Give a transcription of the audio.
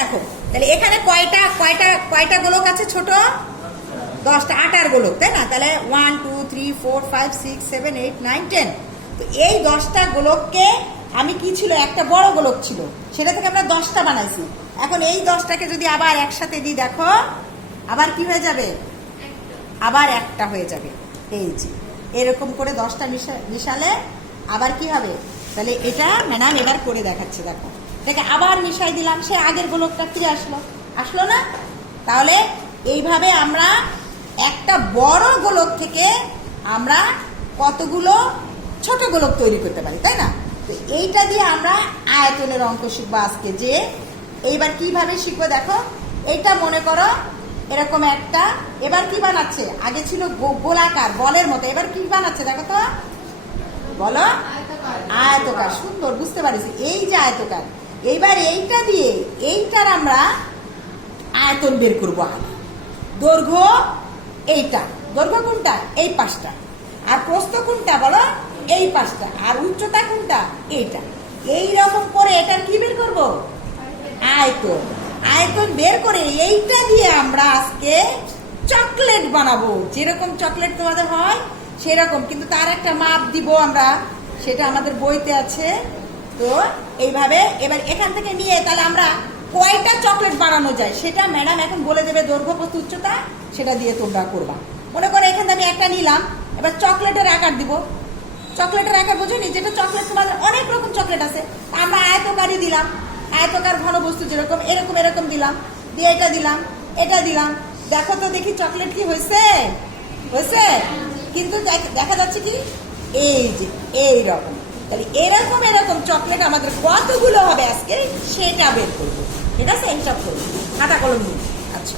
দেখো তাহলে এখানে কয়টা কয়টা কয়টা গোলক আছে ছোট 10টা 8টার গোলক তাই না তাহলে 1 2 3 4 5 6 7 8 9 10 তো এই 10টা গোলককে আমি কি ছিল একটা বড় গোলক ছিল সেটা থেকে আমরা 10টা বানাইছি এখন এই 10টাকে যদি আবার একসাথে দিই দেখো আবার কি হয়ে যাবে আবার একটা হয়ে যাবে এই যে এরকম করে 10টা মিশালে আবার কি হবে তাহলে এটা ম্যাডাম এবার করে দেখাচ্ছে দেখো এটাকে আবার মিশাই দিলাম সে আগের গোলকটা ফিরে আসলো না তাহলে এইভাবে আমরা একটা বড় গোলক থেকে আমরা কতগুলো ছোট গোলক তৈরি করতে পারি তাই না তো এইটা দিয়ে আমরা আয়তনের অঙ্ক শিখবো আজকে যে এইবার কিভাবে শিখবো দেখো এইটা মনে করো এরকম একটা এবার কি বানাচ্ছে আগে ছিল গোলাকার বলের মতো এবার কি বানাচ্ছে দেখো তো বলো আয়তকার সুন্দর বুঝতে পারিস এই যে আয়তকার এইবার এইটা দিয়ে এইটার আমরা আয়তন বের করবো আগে দৈর্ঘ্য এইটা দৈর্ঘ্য কোনটা এই 5টা আর প্রস্থ কোনটা বলো এই 5টা আর উচ্চতা কোনটা এইটা এইরকম করে এটার কি বের করবো আয়তন আয়তন বের করে এইটা দিয়ে আমরা আজকে চকলেট বানাবো যেরকম চকলেট তোমাদের হয় সেরকম কিন্তু তার একটা মাপ দিব আমরা সেটা আমাদের বইতে আছে তো এইভাবে এবার এখান থেকে নিয়ে তাহলে আমরা কয়টা চকলেট বানানো যায় সেটা ম্যাডাম এখন বলে দেবে দৈর্ঘ্য প্রস্থ উচ্চতা সেটা দিয়ে তোমরা করবা মনে করো এখান থেকে আমি একটা নিলাম এবার চকলেটের আকার দিব চকলেটের আকার বোঝনি যেটা চকলেট তোমাদের অনেক রকম চকলেট আছে আমরা আয়তকারই দিলাম আয়তকার ঘনবস্তু যেরকম এরকম এরকম দিলাম দিয়ে এটা দিলাম দেখো তো দেখি চকলেট কি হয়েছে কিন্তু দেখা যাচ্ছে কি এই যে এইরকম তাহলে এরকম চকলেট আমাদের কতগুলো হবে আজকে সেটা বের করবো ঠিক আছে এইসব করবো খাতা কলম নিয়ে আচ্ছা